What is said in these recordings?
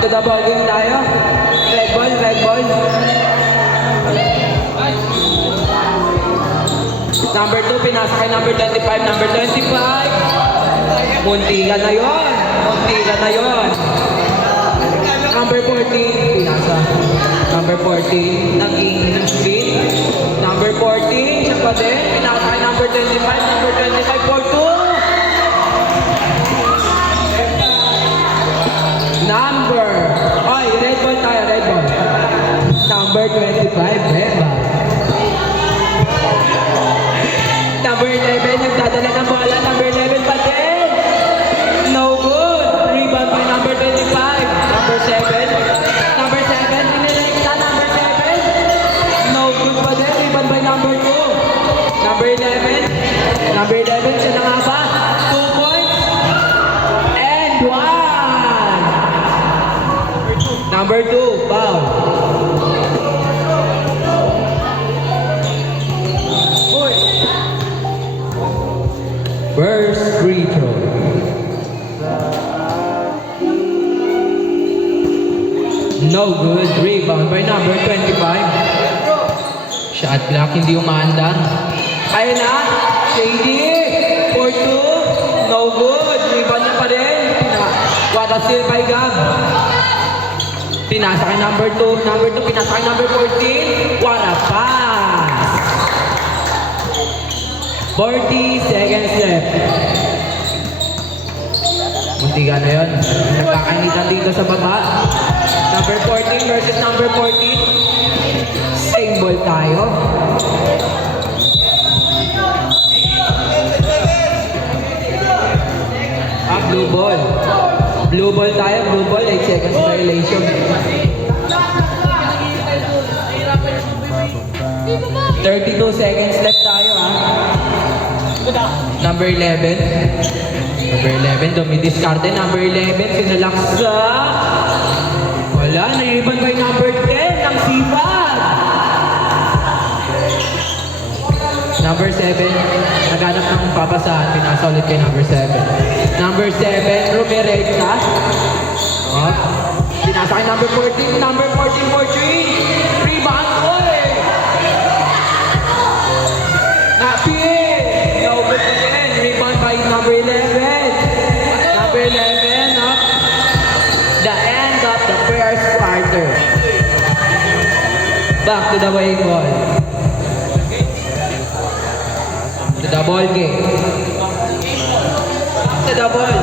Back to the ball game tayo. Red ball, red ball. Number 2, pinasa kay number 25. Number 25. Muntikan na yun. Muntikan na yun. Number 14, pinasa. Number 14, naging screen. Number 14, siya pa din. Pinasa kay number 25. Number 25 for 2. Number, ay, red ball tayo, red ball. Number 25, red ball. Number 11, nagdadala ng bola. Number 11 pa din. No good. Rebound by number 25. Number 7. Number 7, inirekta. Number 7. No good pa din. Rebound by number 2. Number 11. Number 11, siya na nga ba? 2 points. And 1. Number 2, foul. First free throw. No good. Rebound by number 25. Shot clock, hindi umaandar. Ayun na. Shady. 4-2. No good. Rebound niya pa rin. What a steal by Gab. Pinasa kay number 2. Number 2, pinasa kay number 14. What a pass. 40 seconds left. Muntiga na yun. Nagkakainitan dito sa baba. Number 14 versus number 14. Same ball tayo. Blue ball. Blue ball tayo. Blue ball. 8 seconds violation. 32 seconds left tayo Number 11. Number 11, dumidiskarte. Number 11, sinalak sa... Wala, nariban kay number 10 ng sipag. Number 7, naghanap ng papasahan. Pinasa ulit kay number 7. Number 7, Rumereta. Pinasa kay number 14. Number 14 for 3. Rebound ko Napin! No good again. Rebound by number 11. Number 11, the end of the first quarter. Back to the way ball. To the ball game. To the ball.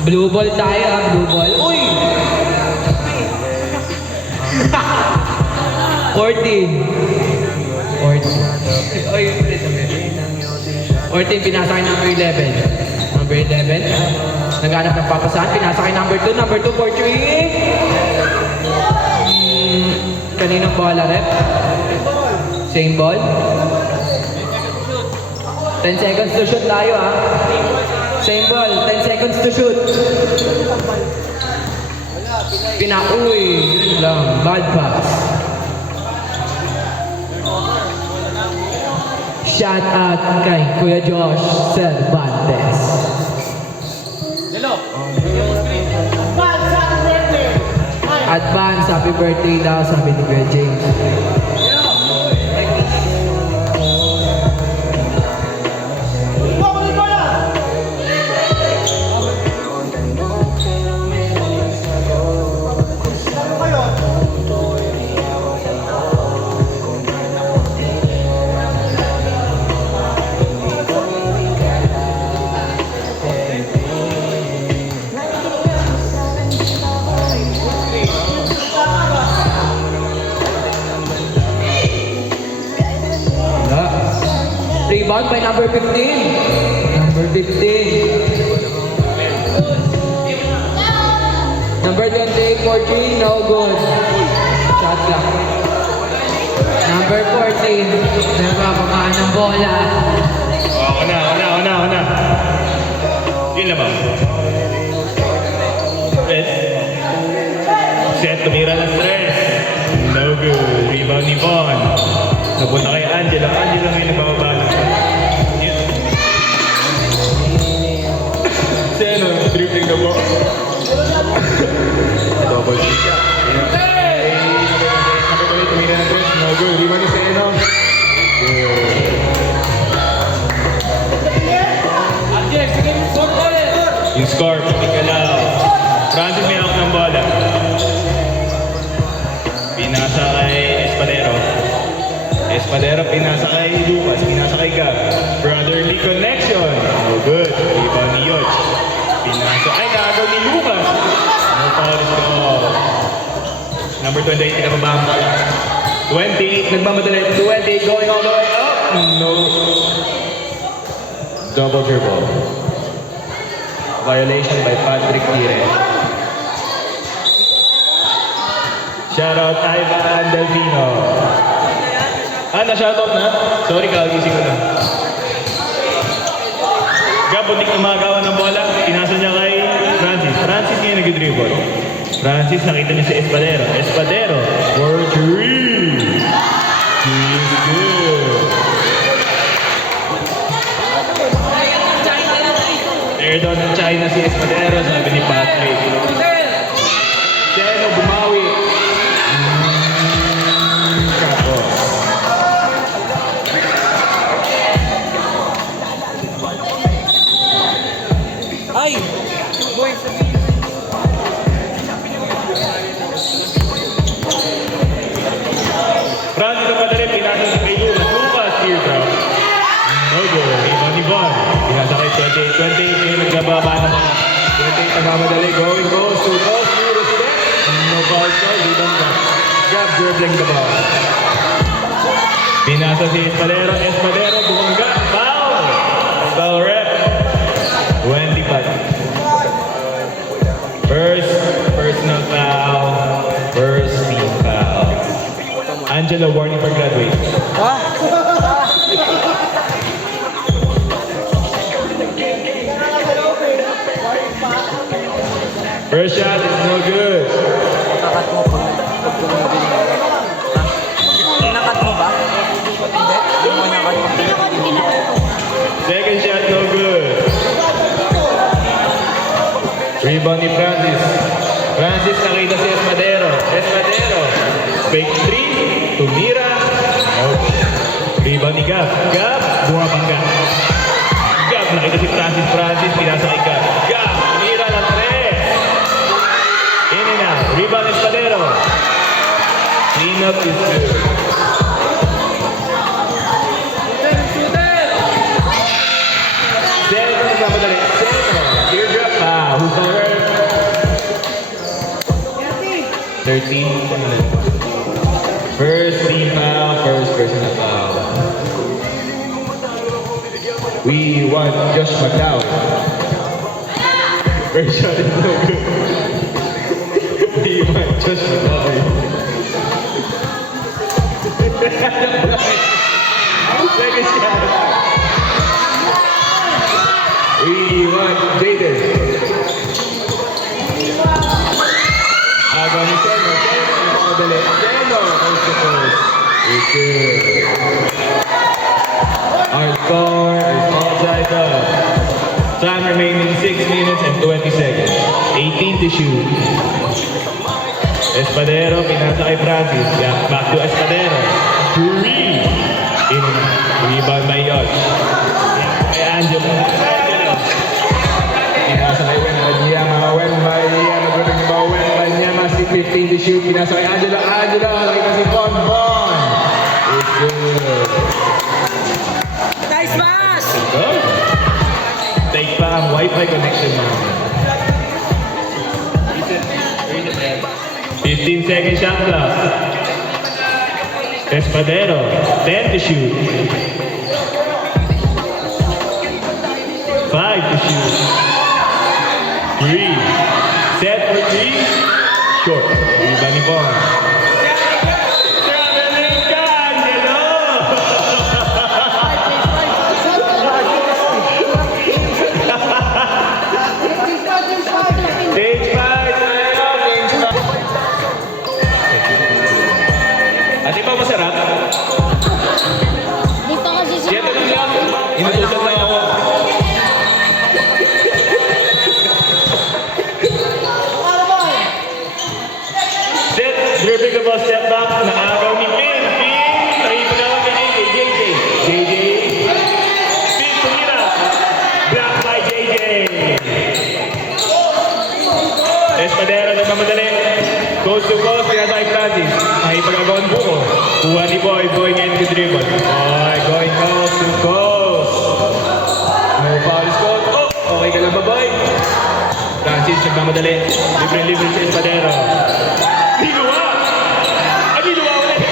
Blue ball tayo blue ball. Uy! 14, pinasa kay number 11. Number 11, naghanap ng papasahan. Pinasa kay number 2. Number 2 for 3. Kaninong bola, rep? Same ball. 10 seconds to shoot tayo, Same ball. 10 seconds to shoot. Pinauwi. Yun lang. Bad pass. Shout out kay Kuya Josh Cervantes. Hello. Advance, happy birthday daw, sabi ni Kuya James. Rebound by number 15. Number 15. Number 28, 14, no good. Shot clock. Number 14, nagpapakaan ng bola. Una. Yun na ba? Set, tumira ng stress. No good. Rebound ni Von. Napunta kay Angelo. Angelo ngayon nagbababago. Double kick siya. Number 28, tumira ng tres. No good. Rebound ni Seno. Good. Yung score, Pagkalaw. Francis may hawak ng bola. Pinasa kay Espadero. Espadero pinasa kay Lucas. Pinasa kay Gab. Brotherly connection. No good. Rebound ni Yoch. Pinasa. Ay, nakagaw ni Lucas. No foul is called. Number 28, pinababang bola. 28, nagmamadali. 28, going all the way up. No. Double dribble. Violation by Patrick Tire. Shoutout Ivan Delfino. Na-shoutout na? Sorry, kagising ko na. Gab, butik na magawa ng bola. Pinasa niya kay Francis. Francis ngayon nag-dribble. Francis, nakita niya si Espadero. Espadero, for 3. He's good. Tear down ng China si Espadero, sabi ni Patrick. Seno, bumawi. Tapos. Ay! Boy, sabihin. Francis na padali, pinasa sa kay Lucas. Lucas, teardrop. No goal. Rebound ni Von. Pinasa kay 28. 28 ngayon nagbababa naman. 28 nagmamadali. Going goes to post. New respect. No foul call. Rebound ka. Gab dribbling the ball. Pinasa si Espadero. Espadero, bumangga. Foul! Foul rep. 25. First personal foul. First team foul. Angelo, warning for graduate. First shot is no good. Nakat mo pag tumigil mo. Nakat mo ba? Hindi. Hindi mo nakat mo. Second shot, no good. Rebound ni Francis. Francis nakita si Espadero. Espadero. Fake 3. Tumira. Okay. Rebound ni Gab. Gab. Bumabangga. Gab nakita si Francis. Francis pinasa kay Gab. Gab. Tumira ng 3. In and out. Rebound Espadero. Clean up is good. Zeno nagmamadali. Zeno. Teardrop. Who's on her? 13. First team foul. First personal foul. We want Josh McDowell. First shot is no good. We want Josh McDowell. Second shot. We want Jaden. Agaw ni Seno. Seno, nakamadali. Seno, coast to coast. It's good. Our score is all tied up. Time remaining 6 minutes and 20 seconds. 18 to shoot. Espadero, pinasa kay Francis. Back to Espadero. 3. In. Rebound by Yoch. Kay Angelo. Pinasa kay Wembanyama. Wembanyama. Nagulong ba Wembanyama. 15 to shoot. Pinasa kay Angelo. Angelo. Nakita si Von Von. It's good. Nice pass! Good. Take pa ang Wi-Fi connection mo. 15 second shot clock. Espadero, 10 to shoot. 5 to shoot. 3. Set for 3. Short. Rebound ni Bon. Traveling ka, Angelo! Stage 5, stage 5. Ate pa masarap? Dito kasi si Siya lang lang. Inutusan lang ako. Irreversible step back. Naagaw ni Pin. Nakipagawag ni JJ. JJ. Pin tumira. Block by JJ. Espadero na mamadali. Coast to coast, pinasakay Francis. Nakipagagawan buko. Kuha ni Boy. Boy ngayon with dribble. Boy, going coast to coast. No foul is called. Oh, okay ka lang ba, Boy? Francis nagmamadali. Libre si Espadero. Diluwa! Diluwa ulit!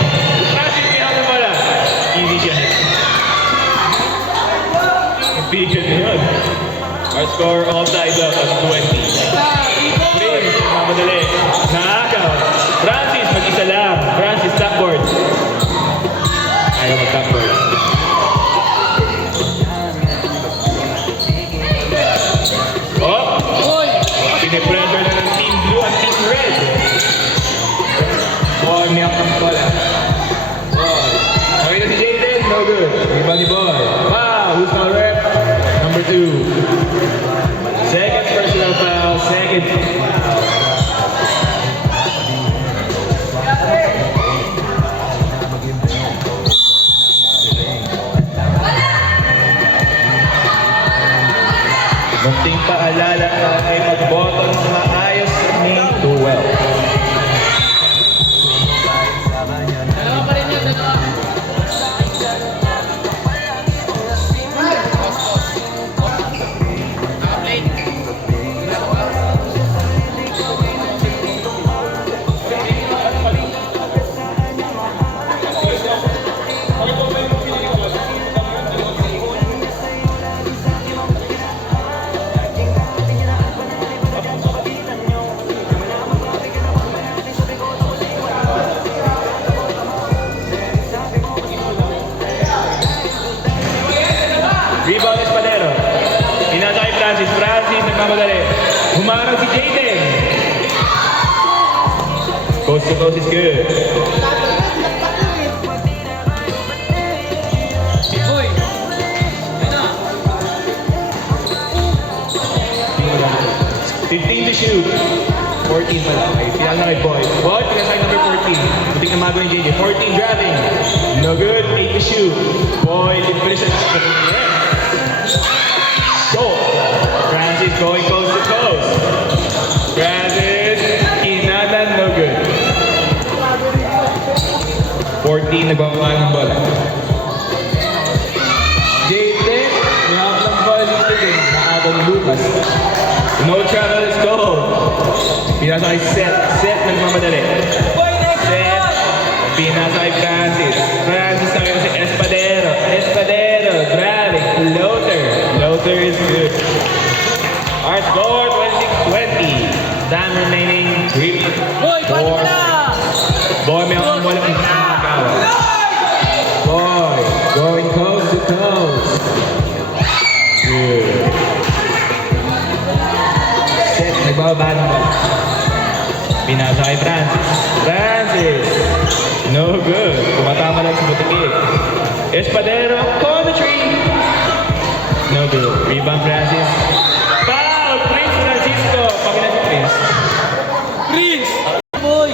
Francis kaya ako pala. Easy siya. Bigyan na yun. Our score all tied up at 20. Prince, nagmamadali. Naagaw. Francis, mag-isa lang. Francis, tapboard. Ayaw mag-tapboard. Pinipressure na ng Team Blue at Team Red. Boy, may akong bola. Boy. Okay na si Jaden, no good. Iba ni Boy. Wow, who's my rep? Number 2. Second personal foul, second foul. Munting paalala na ay mag-button sa maayos ni 12. Rebound Espadero. Pinasa kay Francis. Francis nagmamadali. Humarang si Jaden. Coast to coast is good. Boy! 15 to shoot. 14 pala. Okay, pinasa na kay Boy. Boy, pinasa kay number 14. Buting na mago ni JJ. 14 driving. No good. 8 to shoot. Boy, libre siya. Short. Francis going coast to coast. Francis, kinanan, no good. 14, nagbabawa ng bola. Jaden, nahap ng bola ni Jaden. Naaga ni Lucas. No travel is goal. Pinasa kay Seth. Seth, nagmamadali. Seth, pinasa kay Francis. Francis sa si Espadero. Espadero, driving. Floater is good. Our score, 26-20. Time remaining 3, Boy, 4. balik na! Boy, may akong walang nakakawa. Boy, going coast to coast. Good. Set, nagbababa ng bola. Pinasa kay Francis. Francis! No good. Tumatama lang sa butikik. Espadero, corner tree. No good. Rebound Francis. Foul! Prince Francisco. Pakina si Prince. Prince! Boy!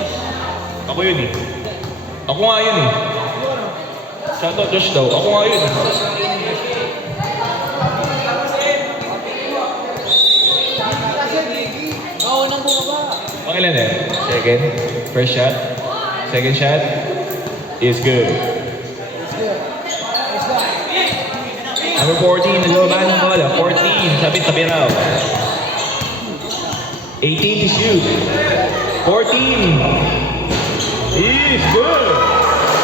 Ako yun eh. Ako nga yun eh. Shoutout Josh daw. Ako nga yun eh. Oo, nang bumaba. Pangilan eh? Second. First shot. Second shot. Is good. Number 14, nagbabahan ng bola. 14, sabit-tabi raw. 18 to shoot. 14. Is good.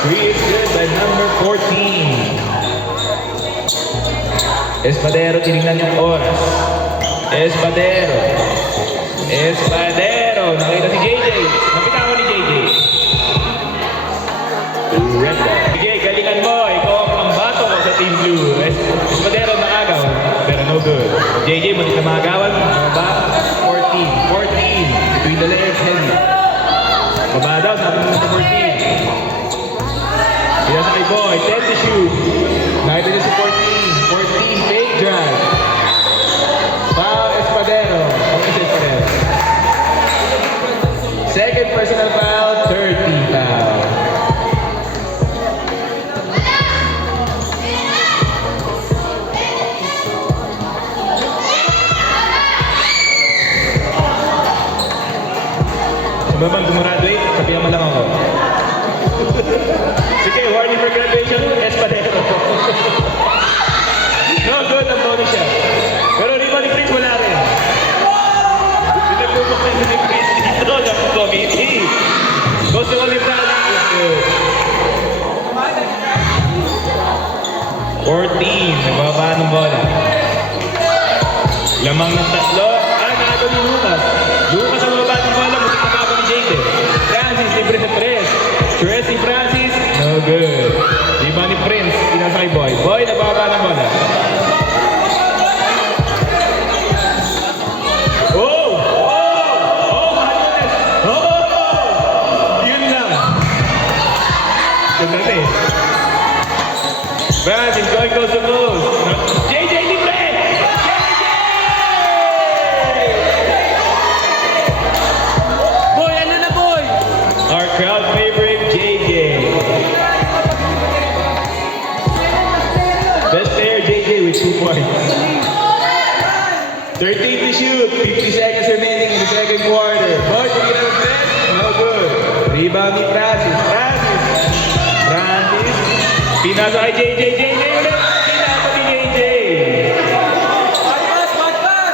3 is good by number 14. Espadero, tinignan yung oras. Espadero. Nakita si JJ. Napitan ko ni JJ. Red ball. JJ, galingan mo. Ikaw ang pambato ko sa Team Blue. Espadero naagaw. Pero no good. JJ, mo na maagawan. Baba. 14. Between the legs. Heavy. Baba daw. Sabi mo sa 14. Kaya sa kay Boy. 10 to shoot. Nakita niya si 14. 14. Fake drive. Foul Espadero. Okay si Espadero. Second personal foul. 30 foul. Ba bang gumraduate? Sabihan mo lang ako. Sige, warning for graduation, Espadero. No, good, ang bonus siya. Pero rebound ni Prince wala rin. Pinagpupok na si Prince dito ng committee. Gusto ko rin na 14, nagbaba ng bola. Lamang ng tatlo. Nakago ni Lucas. Lucas ang baba ng bola, mutik na baba ni Jade. Francis, libre sa press. Tracy Francis, no good. Diba ni Prince, pinasakay Boy. Boy, nababa ng bola. Oh! Oh! Oh, my goodness! Oh! Yun lang. Yun lang eh. Francis going close to close. JJ libre! Boy, ano na boy? Our crowd favorite, JJ. Best player, JJ with 2 points. 13 to shoot, 50 seconds remaining in the second quarter. Boy, tingin ang press, no good. Rebound ni Francis. Francis. Pinasa kay JJ. JJ ulit. Pinasa ni JJ.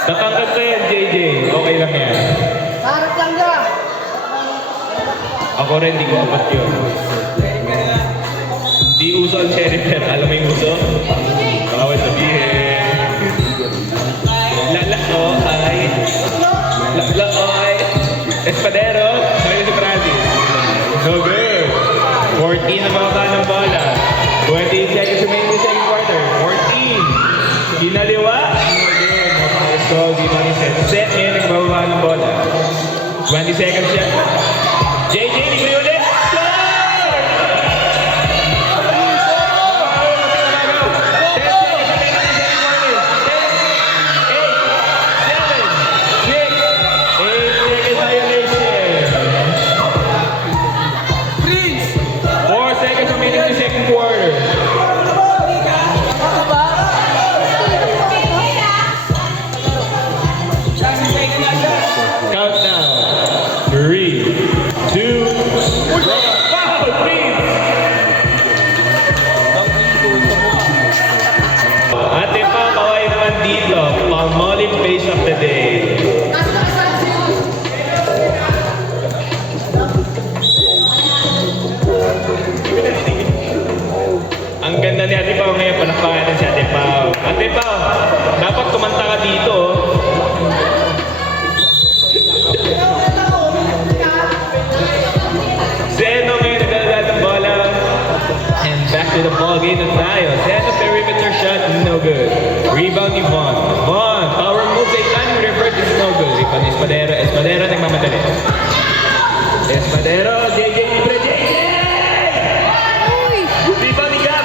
Tatangkad ko yan, JJ. Okay lang yan. Harap lang ka. Ako rin, di ko kapat yun. Di uso ang Jennifer. Alam mo yung uso? Bawal sabihin. Lala-oy. Espadero. Sabi si Francis. So good. 14 na bababa ng bola. 28 seconds remaining in the second quarter. 14. Kinaliwa. No good. Let's go. Di ba ni Set? Set ngayon nagbababa ng bola. 20 seconds siya. JJ, libre ulit. Score! 4 seconds remaining in the second quarter. Countdown. 3, 2, 1. Foul, please! Ate pa, kaway naman dito. Palmolive face of the day. Ang ganda ni Ate Pao ngayon, palakpakan si Ate Pao. Ate Pao, dapat kumanta ka dito. Zeno ngayon nagdadala ng bola. And back to the ball game na tayo. Zeno perimeter shot, no good. Rebound ni Von. Von, power move sa ilan, reverse is no good. Rebound ni Espadero. Espadero nagmamadali. Espadero, JJ libre, JJ! Rebound ni Gab.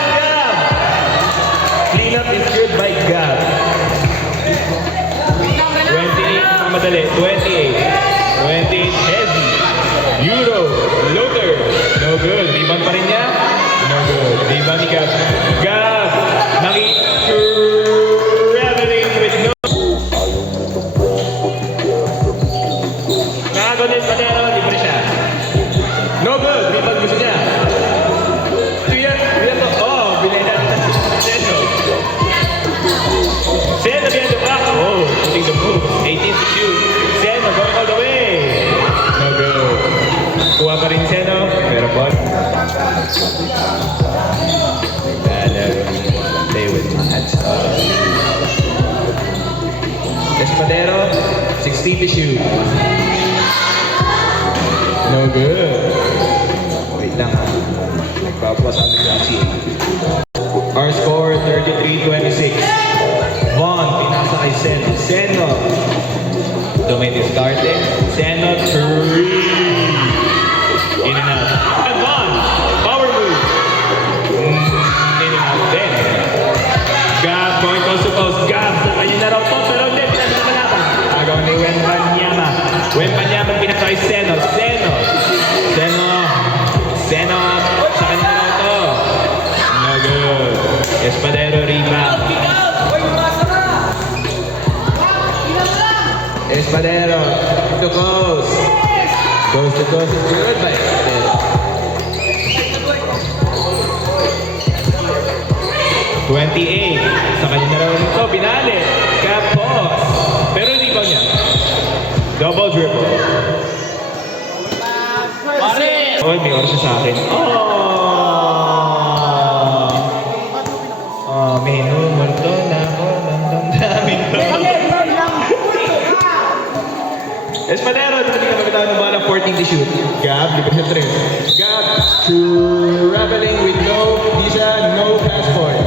Clean up is good by Gab. 28, madali. 28, Hezzy. Euro, Luther. No good. Rebound pa rin niya. No good. Rebound ni Gab. Gab, traveling with no. Nakagunin pa niya, libre siya. No good. Rebound gusto niya. Tuya po. Oh, bilay natin na Zeno. Zeno behind the back. Oh, putting the move. 18 to shoot. Zeno going all the way. No good. Kuha pa rin Zeno. Pero ball. Stay with that. Espadero, 16 to shoot. No good. Wait lang. Nagpapas ang kasi. Our score, 33-26. Von, pinasa kay Seno. Seno. Domain is starting. Seno, 3. In and out. And Von, power move. In and out din. Gab, going close to post. Gab, sa kanya na raw to, pero hindi, pinagpapalaban. Agaw ni Wembanyama. Wembanyama pinasa kay Seno. Seno. Sa kanya na raw to. No good. Espadero rebound. Espadero to close. Goes to good by Espadero. 28. Sa kanya na raw ito, binali. Kapos. Pero hindi pa niya. Double dribble. Oh, may oras siya sa akin. Oh, minumol to na ako ng damdamin ko. Espadero, hindi ka magkatawa ng bala, 14 to shoot. Gab, libre sa 3. Gab traveling with no visa, no passport.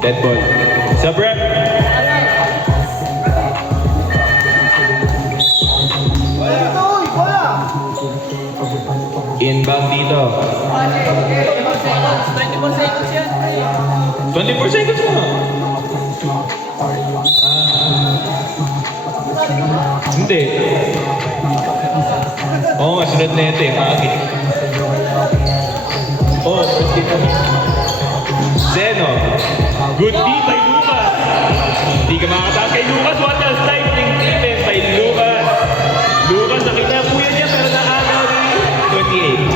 Dead ball. Sa prep. Inbound dito. 24 seconds mo. Hindi. Oo nga, sunod na ito yung akin. Oh, first dito. Zeno. Good D by Lucas. Hindi ka makakatawag kay Lucas. What a stifling defense by Lucas. Lucas, nakita po yan niya pero nakagaw ni 28.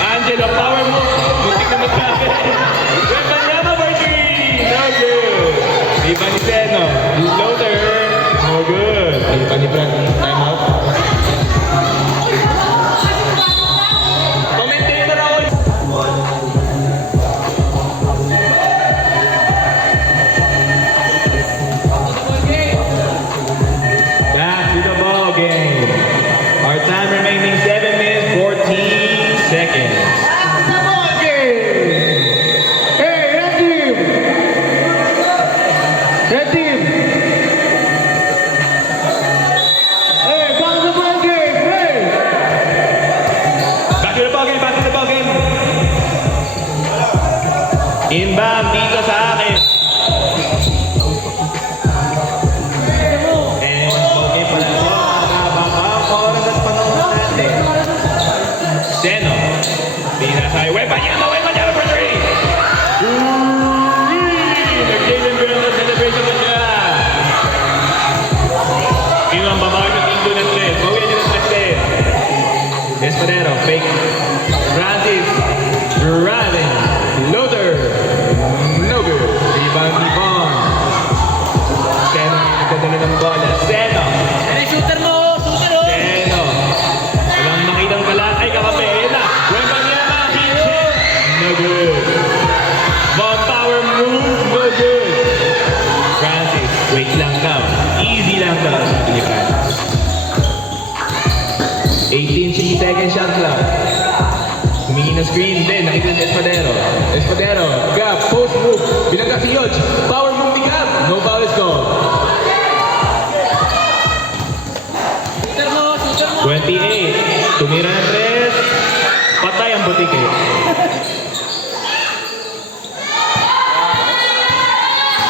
Angelo, power mo. Muntik na magkakit. Wembanyama for 3. No good. Iba ni Zeno. Floater. No good. Iba ni Brad. Time out. Commentator ako. Back to the ball game. Our time remaining 7 minutes 14 seconds. Hey, red team! Red team! Hey, back to the ball game! Hey! Back to the ball game, back to the ball game. Inbound dito sa akin. And ball game pala ito. Nakababa ang oras at panahon natin. Zeno. Pinasay. Wembanyama for 3. Nag-game and na celebration na siya. Sino ang babae ng Indo ng 3? Bawian niya ng 3. Espadero, fake. Francis, running, loader, no good. Rebound ni Bon. Zeno, nagdadala ng bola. Zeno. Zeno. Walang makitang kalat. Ay, kakapela. Wembanyama, hit. No good. Bon power move, no good. Francis, wait lang daw. Easy lang daw. Sabi ni Francis. 18 second shot clock. Humingi ng screen din. Nakita si Espadero. Espadero, Gab, post move. Binangga si Yodge. Power move ni Gab. No foul is called. 28. Tumira ng 3. Patay ang butike.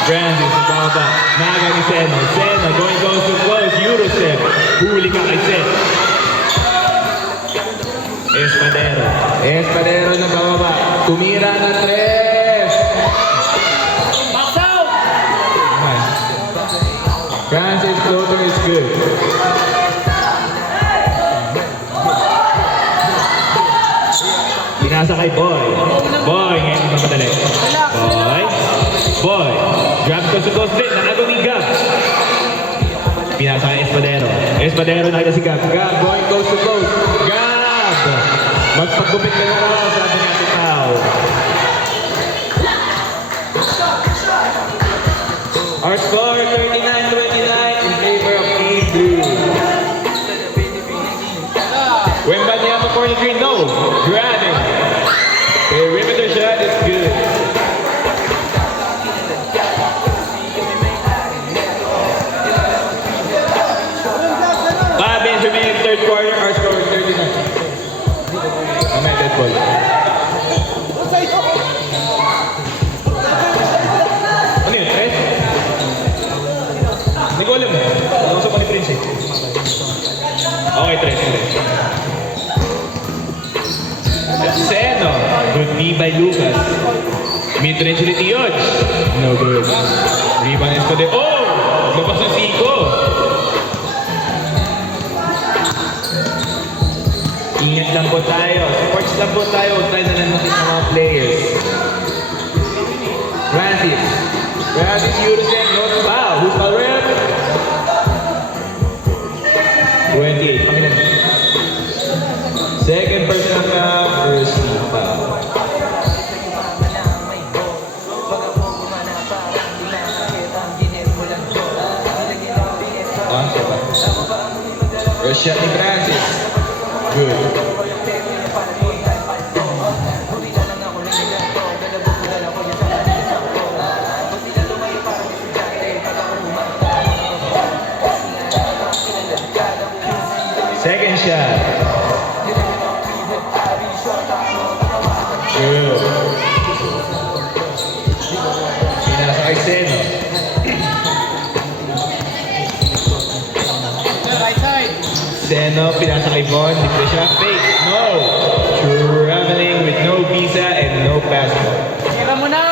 Francis, ibaba. Naga ni Zeno. Zeno, going goes to close. Eurostep. Huli ka kay Zeno. Espadero. Espadero na bababa. Tumira ng 3. Francis floater is good. Pinasa kay Boy. Boy, ngayon ang madali. Boy. Boy. Grab ko sa toast din. Nakagaw ni Gab. Pinasa kay Espadero. Espadero nakita si Gab. Gab, going coast to coast. Gab! Magpagupit ka na raw, sabi niya si Pao. Our score, 39-29 in favor of Team Blue. Wembanyama corner three, no. Grabbing. Perimeter shot is good. Five minutes remaining third quarter. Our score is 39. Mamaya dead ball. Ano yun? Tres? Hindi ko alam. Nakausap ko ni Prince eh. Okay, tres. Zeno. Good D by Lucas. Mid-range ulit ni Yodge. No good. Rebound Espadero. Oh! Labas ng siko. Ingat lang po tayo. Sports lang po tayo. Huwag tayo nananakit ng mga players. Francis. Francis Yurusek. Not foul. Who's foul rep? 28. Pakilan. Second personal foul. First team foul. First shot ni Francis. Good. Second shot. Good. Pinasa kay Seno. Seno, pinasa kay Von. Dito siya. Fake. No. Traveling with no visa and no passport. Tira mo na!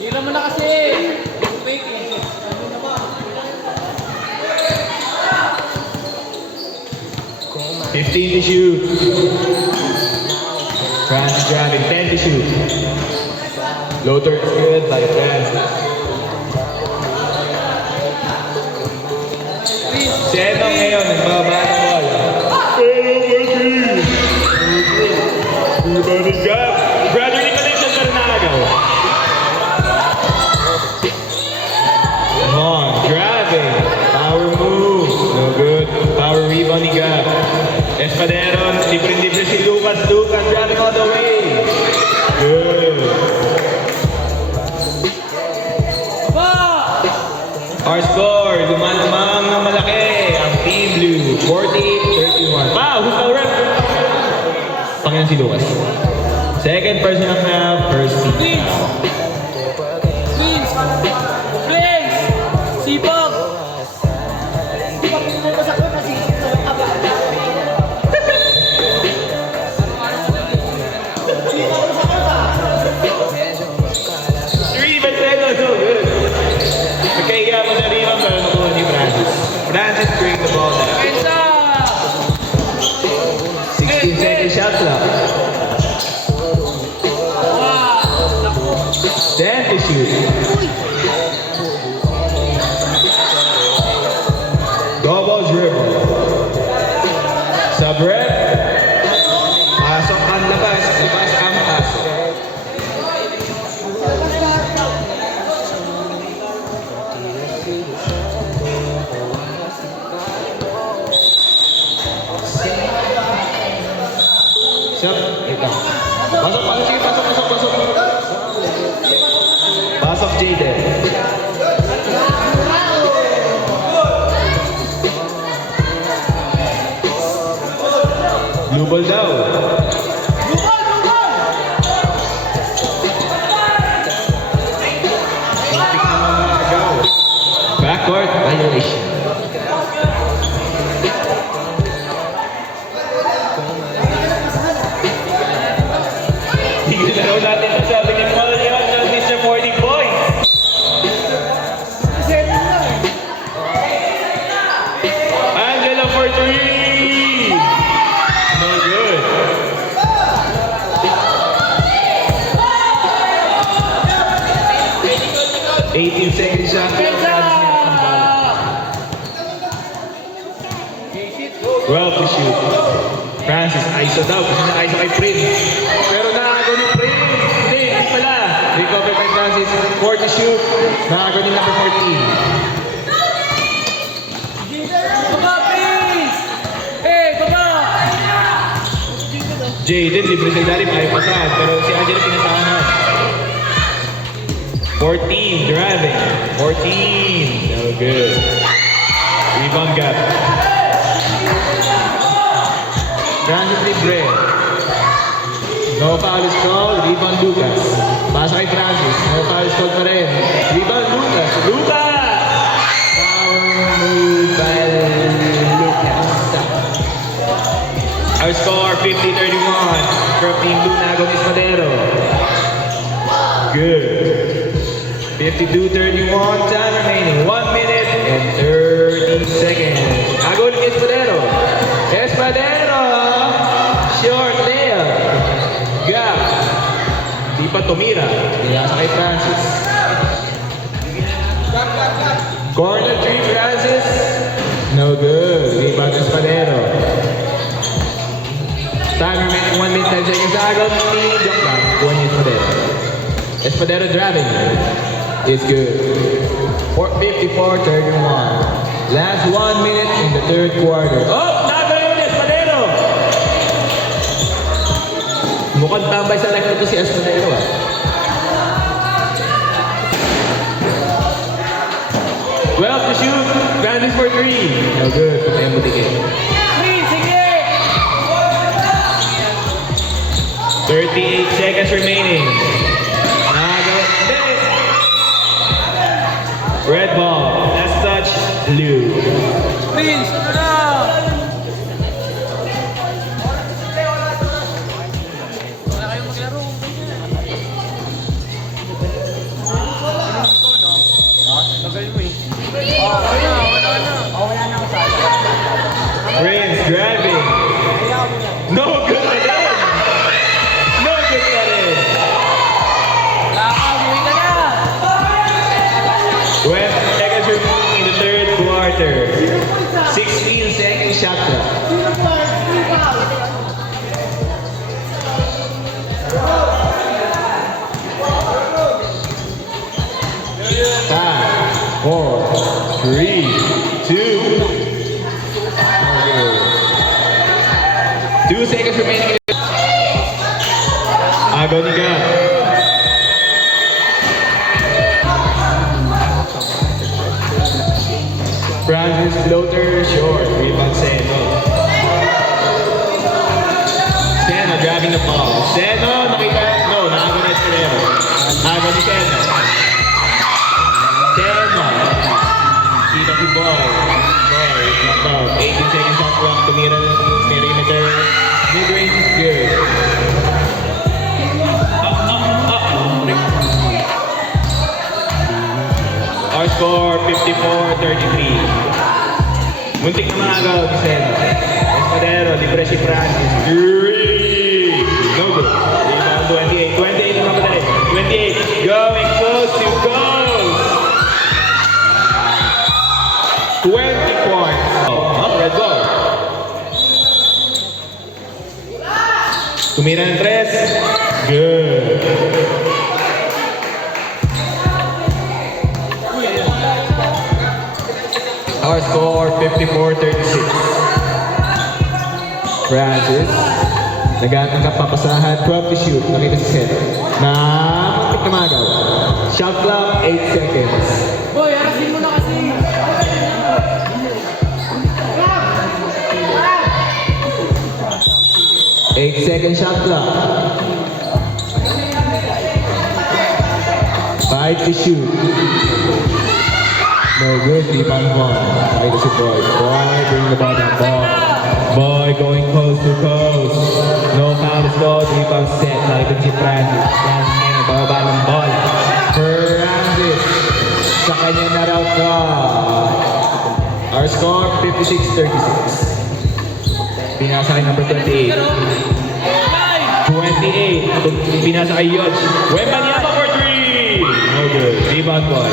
Tira mo na kasi! Fake eh. 15 to shoot. Francis driving. 10 to shoot. Low turn good by Francis. Seno ngayon, nagbaba ng bola. Rebounding gap. Gradually connection sa Nanagaw. Come on, driving. Power move. No good. Power rebounding gap. Espadero, libre-libre si Lucas. Lucas driving all the way. Good. Our score, lumang ng malaki. Ang Team Blue, 48-31. Wow, who's our rep? Pangyan si Lucas. Second personal foul, first team. Vince! Vince! Sipag! Three, but Seno, so good. Nagkaiga mo sa rebound pero nakuha ni Francis. Francis bring the ball down. Pensa! 16 second shot clock. 10 to shoot. Double dribble. Sub rep. Pasok ang labas. Labas ang pasok. Sub. Ito. Pasok, pasok. Sige, pasok, pasok, pasok. Pasok, Jaden. Blue ball daw. Lapit na mga agaw. Backcourt violation. Tigil na raw natin ang sabi ni Paul yan ng Mr. 40 points. Angela for 3. No good. Eighteen seconds shot. Well to shoot. Francis, ISO daw. Kasi na-ISO kay Prince. Pero nakagaw ni Prince. Hindi pala. Recover by Francis. 4 to shoot. Nakagaw ni number 14. Baba, please! Eh, baba! Jaden, libre sa ilalim. Ayaw pasahan. Pero si Angela pinasahan. 14, driving. 14. No good. Rebound gap. Francis libre. No foul is called. Rebound Lucas. Pasa kay Francis. No foul is called pa rin. Rebound Lucas. Lucas! Power move by Lucas. Our score 50-31 from Team Blue Naga. Nagon Espadero. Good. 52-31, time remaining. 1 minute and 30 seconds. Nagon Espadero. Espadero. Short layup. Gap. Di pa tumira. Kaya sa kay Francis. Corner 3, Francis. No good. Rebound Espadero. Time remaining 1 minute 10 seconds. Agad ni jump lang. 1 Espadero. Espadero driving. It's good. 54-31. Last 1 minute in the third quarter. Oh! Nagano yun Espadero! Mukhang tambay sa record to si Espadero ah. Well, to shoot. Francis for 3. No good. Patayin mo tigil. 38 seconds remaining. Nago. Red ball. Last touch. Blue. Prince, ano na? Prince driving. No good na rin. No good na rin. Umuwi ka na. 20 seconds remaining in the third quarter. 16 second shot clock. Five, 4, 3, 2. 2 seconds remaining. Agaw ni Gab. Francis floater short. Rebound Seno. Seno grabbing the ball. Seno nakita. No, nakagaw na Espadero. Agaw ni Seno. Seno. Kita si Boy. Boy, knocked out. 18 seconds shot clock. Tumira. Perimeter. Mid-range is good. Our score 54-33. Muntik na maagaw ni Seno. Espadero, libre si Francis. Three. No good. Rebound 28. 28 na mapadali. 28. Going close to goals. 20 points. Oh, red ball. Tumira ng 3. Good. Our score 54-36. Francis. Nagatang kapapasahan. 12 to shoot. Nakita si Seth. Muntik na magaw. Shot clock 8 seconds. Boy, harasin mo na kasi. 8-second shot clock. 5 to shoot. No good. Rebound one. Nakita si Boy. Boy bring the ball down. Boy going coast to coast. No foul is called. Rebound set. Nakita si Francis. Francis ngayon nagbababa ng bola. Francis. Sa kanya na raw ka. Our score 56-36. Pinasa kay number 28. 28. Pinasa kay Yoch. Wembanyama for 3. No good. Rebound boy.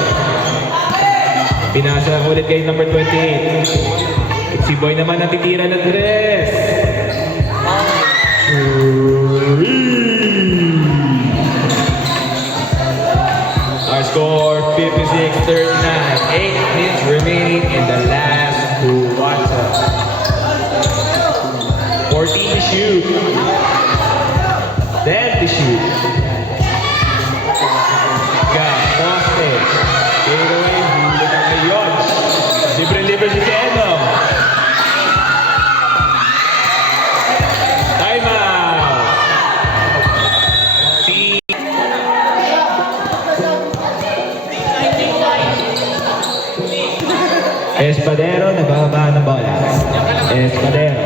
Pinasa ulit kay number 28. Si Boy naman ang titira ng 3. Our score 56-39. 8 minutes remaining in the last quarter. 14 to shoot. 10 to shoot. Got Poste. Take away. Hulog ang ngayon. Libre-libre si Seno. Time out. Si Espadero nababa ng bola. Espadero.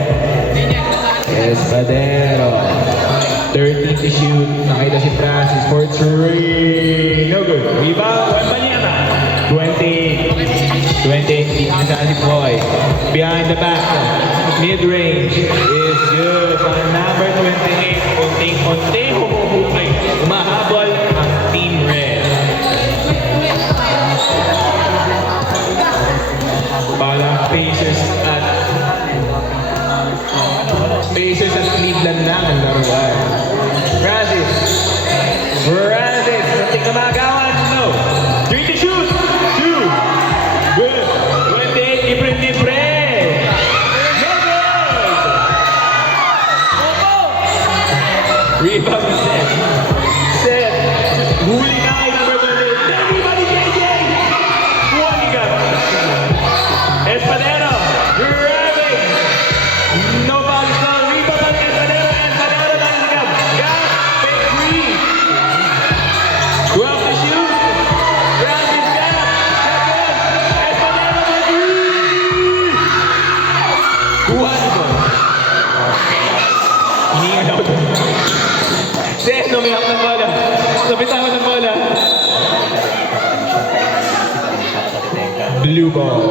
13 to shoot. Nakita si Francis for 3. No good. Rebound, Wembanyama. 28. Isa si Boy. Behind the back. Mid-range is good. Para number 28. Unting-unti humuhukay. Umahabol ang Team Red. Parang Pacers at Cleveland na ang laruan. Francis. Something na magawan. No. 3 to shoot. 2. Good. 28. Libre. No good. Rebound set. Huli na kay number 28. Everybody JJ. Kuha ka. Espadero. Driving. No foul is called. Rebound by Espadero. Espadero by the gap. Gap. Fake three. 12 to shoot. Francis gap. Second. Espadero by three. Kuha si Boy. Hiningan ako doon. Seno may hak ng bola. Napitawan ng bola. Blue ball.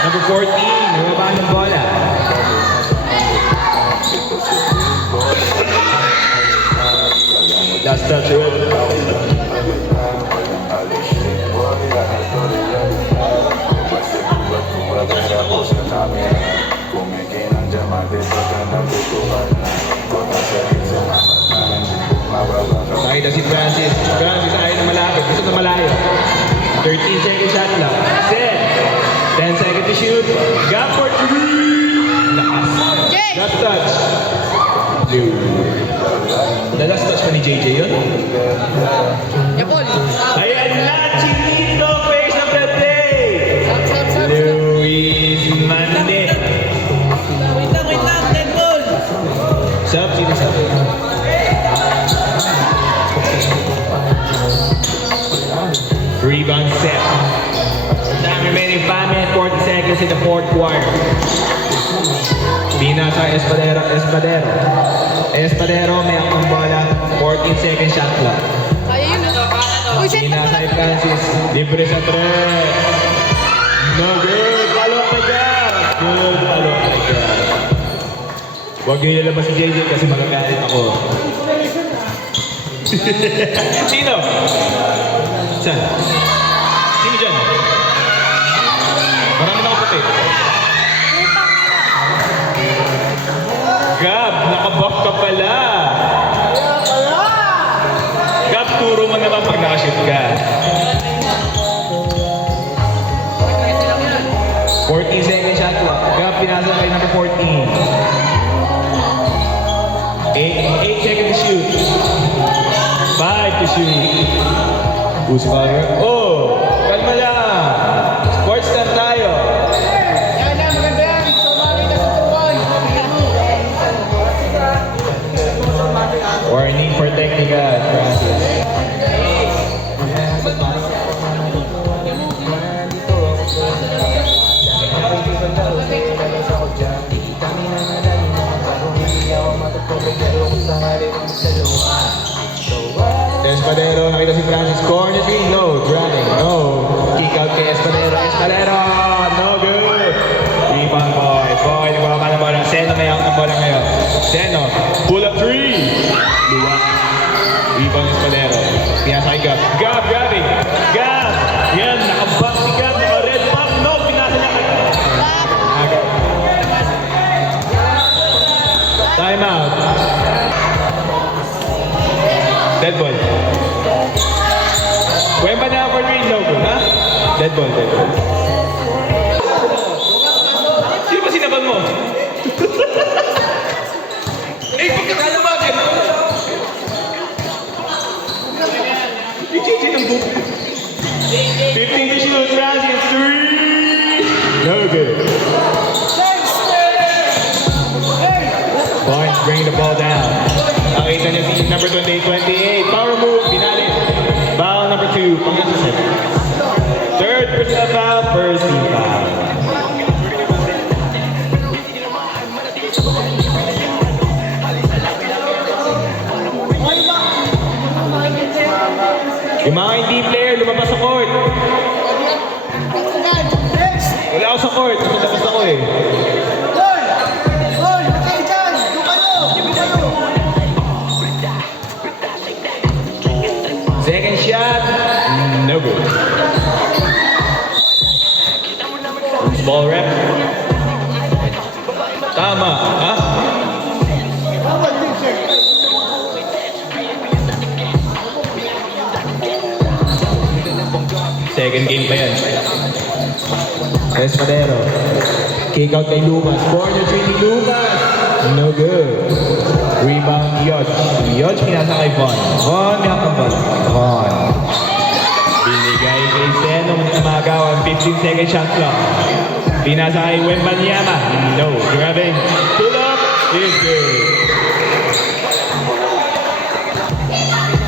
Number 14, nababa ng bola. Last touch Nakita si Francis. Francis ayaw na malapit. Gusto na malayo. 13 second shot lang. Set. 10 second to shoot. Gap for 3. Lakas. Last touch. Blue. The last touch pa ni JJ yun? Ayan na. Chinito. Face of the day. Luis Mande. Wait lang, dead ball. Sub. Sino sub? Rebound set. Time remaining 5 minutes 40 seconds in the fourth quarter. Pinasa Espadero may akong bola. 14 second shot clock. Kaya yun. Uy, set na Pinasa pala. Francis. Libre sa 3. No good. Palok na dyan. Good. Palok na dyan. Huwag niyo ilalabas si JJ kasi magagalit ako. Sino? Saan? Sino dyan? Marami na ako puti. Gab, nakabuff ka pala. Gab, turo mo naman pag nakashoot ka. 14 second shot clock. Gab, pinasa kayo number 14. 8 second to shoot. 5 to shoot. Who's fire? Oh! Kalma lang! Sports time tayo! Yan na, maganda yan. Sumali na sa tuwan. Warning for technical, Francis. Espadero, nakita si Francis. Corner three, no. Driving, no. Kick out kay Espadero. Espadero, no good. Rebound Boy. Boy, nagbababa ng bola. Seno may out ng bola ngayon. Seno, pull up three. Luwa. Rebound Espadero. Pinasa kay Gab. Gab, grabbing. Gab. Yan, nakaback si Gab. Naka-red pump. No, pinasa niya kay Gab. Time out. Dead ball. Wemba na for 3, no good, ha? Dead ball. Sino ba sinabang mo? Eh, pagkakala ba gano'n? I-change ng book. 15 to shoot, Francis, 3! No good. Barnes bringing the ball down. Nakita niya si number 28. Power move, pinali. first team foul. Yung mga hindi player, lumabas sa court. Wala ako sa court, nasa labas ako eh. Second shot, no good. Loose ball rep. Tama, ha? Second game pa yan. Espadero. Kick out kay Lucas. Corner three ni Lucas. No good. Rebound Yodge. Yodge pinasa kay Von. Von, nakabal. Von. Binigay kay Zeno. Namagawan. 15 second shot clock. Pinasa kay Wembanyama. No. Grabe. Pull up. Is good.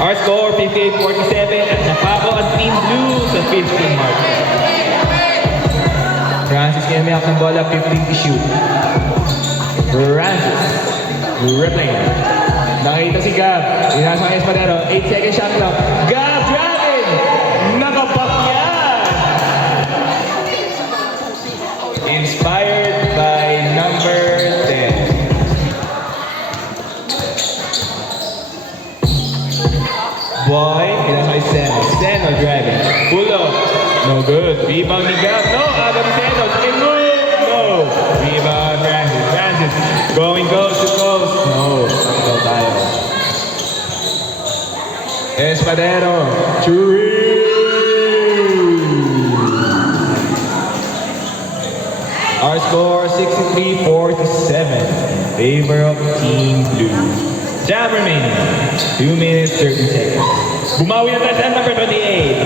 Our score 58-47 at napako ang Team Blue sa 15 mark. Francis kinamiyak ng bola, 15 to shoot. Francis, rippling. Nakita si Gab, inasa kay Espadero, 8 second shot clock. Gab driving! Nakapak yan! Inspired by number 10. Boy, inasa kay Seno. Seno driving. Pull up. No good. Rebound ni Gab. No, Adam Seno. Second move. No. Rebound Francis. Francis going coast to coast. No. No tayo. Espadero. Three. Our score 63-47 in favor of Team Blue. Time remaining. 2 minutes, 30 seconds. Bumawi na tayo sa number 28.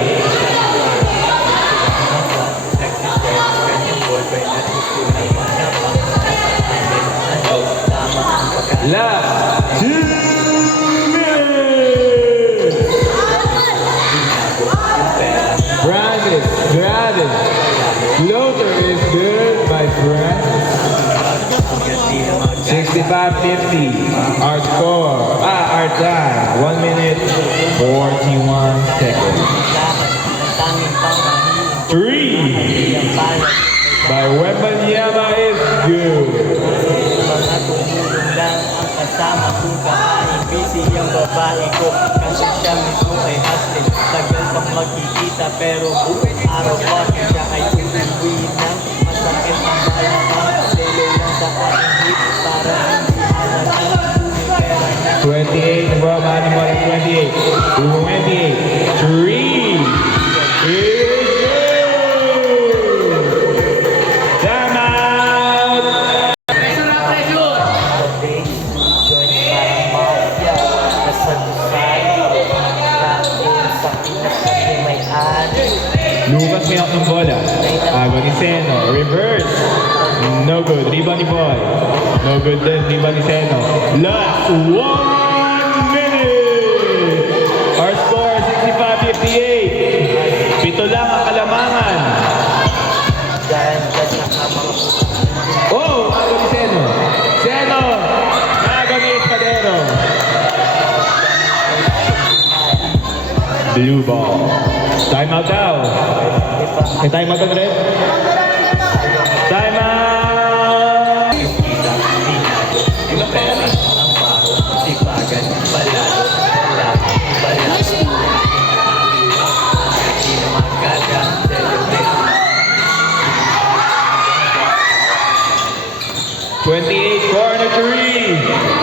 Last 2 minutes. Francis, driving. Floater is good by Francis. 65-50. Our score. Our time. 1 minute, 41 seconds. 3 by Wembanyama is good. Mga tumulong lang ang kasama kong kahain. Busy ang babae ko kasi siya mismo ay hustle. Tagal pang magkikita pero buong araw pa siya ay uuwi ng masakit ang balakang. Lelo lang sa aking hip para hindi halata. Pera na 28, bro, money, 28. 28. 3 is good. Time out. Join parang mafia. Nasa lusali. Rain sa pinasali may ani. Lucas may out ng bola. Agaw ni Seno. Reverse. No good. Rebound ni Boy. No good din. Rebound ni Seno. Last 1 minute. Our score 65-58. Pito lang ang kalamangan. Dahil dyan nakamang Oh! Agaw ni Seno. Seno! Agaw ni Espadero. Blue ball. Time out daw. May time out rin? Time out! sipagan balado balado sino maganda celebrate 28 corner 3.